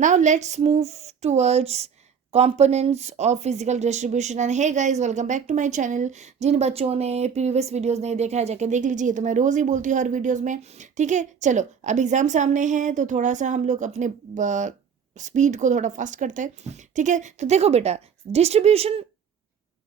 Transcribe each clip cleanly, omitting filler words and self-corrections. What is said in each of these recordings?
Now let's move towards components of physical distribution. And hey guys, welcome back to my channel. जिन बच्चों ने previous videos नहीं देखा है जाके देख लीजिए, तो मैं रोज़ ही बोलती हूँ हर वीडियोस में, ठीक है। चलो अब एग्ज़ाम सामने हैं तो थोड़ा सा हम लोग अपने स्पीड को थोड़ा फास्ट करते हैं, ठीक है। तो देखो बेटा, डिस्ट्रीब्यूशन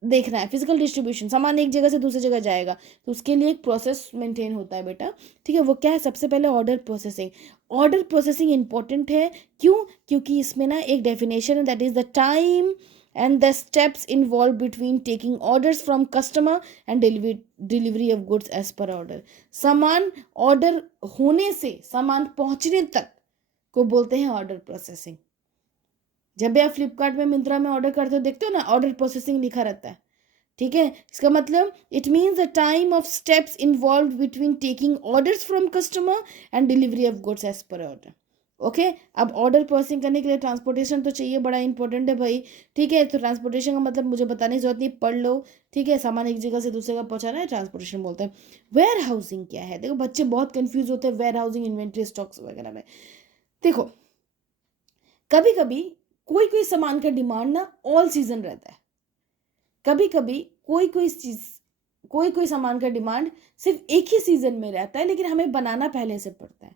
देखना है, फिजिकल डिस्ट्रीब्यूशन, सामान एक जगह से दूसरी जगह जाएगा तो उसके लिए एक प्रोसेस मेंटेन होता है बेटा, ठीक है। वो क्या है? सबसे पहले order processing. Order processing important है, क्यों? क्योंकि इसमें ना एक डेफिनेशन है, that is the time and the steps involve between taking orders from customer and delivery of goods as per order. सामान ऑर्डर होने से सामान पहुंचने तक को बोलते हैं ऑर्डर प्रोसेसिंग। जब भी आप फ्लिपकार्ट में, मिंत्रा में ऑर्डर करते हो, देखते हो ना ऑर्डर प्रोसेसिंग लिखा रहता है, ठीक है। इसका मतलब it means the time of steps involve between taking orders from customer and delivery of goods as per order. Okay, अब ऑर्डर प्रोसेसिंग करने के लिए ट्रांसपोर्टेशन तो चाहिए, बड़ा इंपॉर्टेंट है भाई, ठीक है। तो ट्रांसपोर्टेशन का मतलब मुझे बताने की जरूरत नहीं, पढ़ लो, ठीक है। सामान एक जगह से दूसरी जगह पहुंचाना है, ट्रांसपोर्टेशन बोलते हैं। वेयर हाउसिंग क्या है? देखो बच्चे बहुत कंफ्यूज होते हैं वेयर हाउसिंग, इन्वेंट्री, स्टॉक्स वगैरह में। देखो कभी कभी कोई कोई सामान का डिमांड ना ऑल सीजन रहता है, कभी कभी कोई कोई सामान का डिमांड सिर्फ एक ही सीजन में रहता है, लेकिन हमें बनाना पहले से पड़ता है,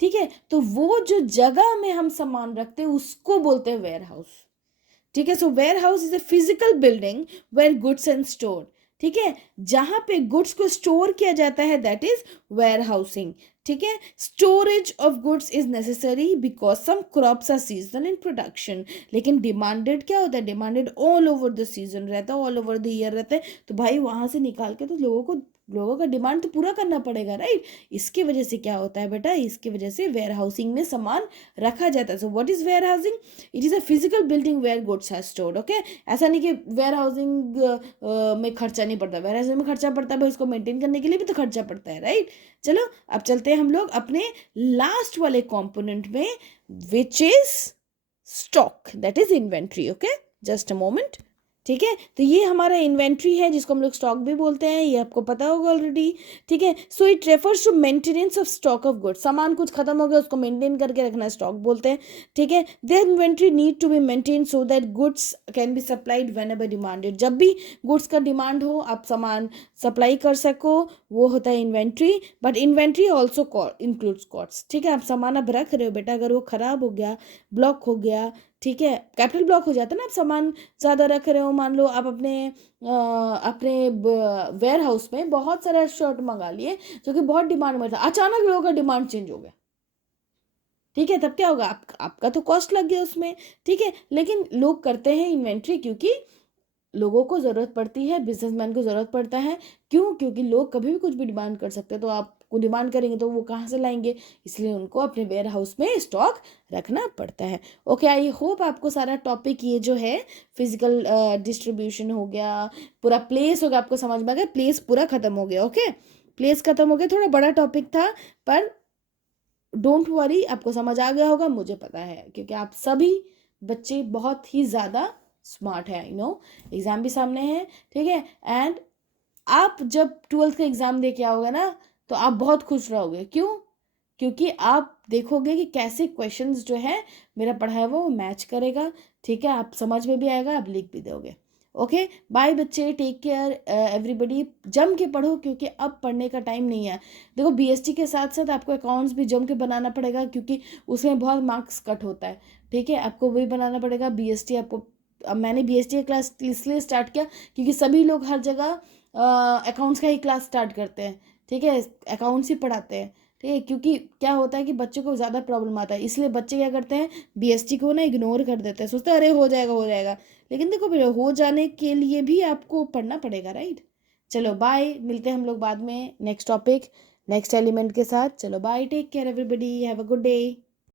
ठीक है। तो वो जो जगह में हम सामान रखते हैं उसको बोलते हैं वेयर हाउस, ठीक है। So warehouse is a physical building where goods and store, ठीक है। जहां पे गुड्स को स्टोर किया जाता है, दैट इज वेयर हाउसिंग, ठीक है। Storage of goods is necessary because some crops are seasonal in production. लेकिन डिमांडेड क्या होता है? Demanded all over the season रहता है, ऑल ओवर द ईयर रहता है। तो भाई वहां से निकाल के तो लोगों का डिमांड तो पूरा करना पड़ेगा, राइट। इसकी वजह से क्या होता है बेटा? इसकी वजह से वेयर हाउसिंग में सामान रखा जाता है। So what is warehousing? It is a physical building where goods are stored, okay. ऐसा नहीं कि वेयर हाउसिंग में खर्चा नहीं पड़ता, वेयर हाउसिंग में खर्चा पड़ता है भाई, उसको मेंटेन करने के लिए भी तो खर्चा पड़ता है, राइट। चलो अब चलते हैं हम लोग अपने लास्ट वाले कंपोनेंट में, which is stock, that is inventory, okay. Just a moment, ठीक है। तो ये हमारा इन्वेंट्री है, जिसको हम लोग स्टॉक भी बोलते हैं, ये आपको पता होगा ऑलरेडी, ठीक है। So it refers to maintenance of stock of goods. सामान कुछ खत्म हो गया, उसको मेंटेन करके रखना स्टॉक बोलते हैं, ठीक है। There inventory need to be maintain so that goods can be supplied whenever demanded. जब भी गुड्स का डिमांड हो, आप सामान सप्लाई कर सको, वो होता है inventory. But inventory also includes cost, ठीक है। आप सामान अब रख रहे हो बेटा, अगर वो खराब हो गया, ब्लॉक हो गया, ठीक है, कैपिटल ब्लॉक हो जाता है ना। आप सामान ज़्यादा रख रहे हो, मान लो आप अपने वेयर हाउस में बहुत सारा शर्ट मंगा लिए जो कि बहुत डिमांड में था, अचानक लोगों का डिमांड चेंज हो गया, ठीक है। तब क्या होगा? आपका तो कॉस्ट लग गया उसमें, ठीक है। लेकिन लोग करते हैं इन्वेंट्री क्योंकि लोगों को ज़रूरत पड़ती है, बिजनेसमैन को ज़रूरत पड़ता है। क्यों? क्योंकि लोग कभी भी कुछ भी डिमांड कर सकते हैं, तो आपको डिमांड करेंगे तो वो कहाँ से लाएंगे? इसलिए उनको अपने वेयर हाउस में स्टॉक रखना पड़ता है। ओके, आई होप आपको सारा टॉपिक ये जो है फिजिकल डिस्ट्रीब्यूशन हो गया, पूरा प्लेस हो गया, आपको समझ में आ गया। प्लेस पूरा खत्म हो गया, ओके। प्लेस खत्म हो गया, थोड़ा बड़ा टॉपिक था, पर डोंट वरी, आपको समझ आ गया होगा, मुझे पता है, क्योंकि आप सभी बच्चे बहुत ही ज़्यादा स्मार्ट है, एग्ज़ाम भी सामने है, ठीक है। एंड आप जब 12th का एग्ज़ाम दे के आओगे ना, तो आप बहुत खुश रहोगे। क्यों? क्योंकि आप देखोगे कि कैसे क्वेश्चंस जो है मेरा पढ़ा है वो मैच करेगा, ठीक है। आप समझ में भी आएगा, आप लिख भी दोगे। ओके, बाय बच्चे, टेक केयर एवरीबडी। जम के पढ़ो, क्योंकि अब पढ़ने का टाइम नहीं है। देखो बीएसटी के साथ साथ आपको अकाउंट्स भी जम के बनाना पड़ेगा, क्योंकि उसमें बहुत मार्क्स कट होता है, ठीक है। आपको वही बनाना पड़ेगा बीएसटी आपको। अब मैंने बीएसटी का क्लास इसलिए स्टार्ट किया क्योंकि सभी लोग हर जगह अकाउंट्स का ही क्लास स्टार्ट करते हैं, ठीक है, अकाउंट्स ही पढ़ाते हैं, ठीक है। क्योंकि क्या होता है कि बच्चों को ज़्यादा प्रॉब्लम आता है, इसलिए बच्चे क्या करते हैं, बीएसटी को ना इग्नोर कर देते हैं, सोचते हैं अरे हो जाएगा हो जाएगा। लेकिन देखो फिर हो जाने के लिए भी आपको पढ़ना पड़ेगा, राइट। चलो बाय, मिलते हैं हम लोग बाद में नेक्स्ट टॉपिक, नेक्स्ट एलिमेंट के साथ। चलो bye, take care everybody, have a good day.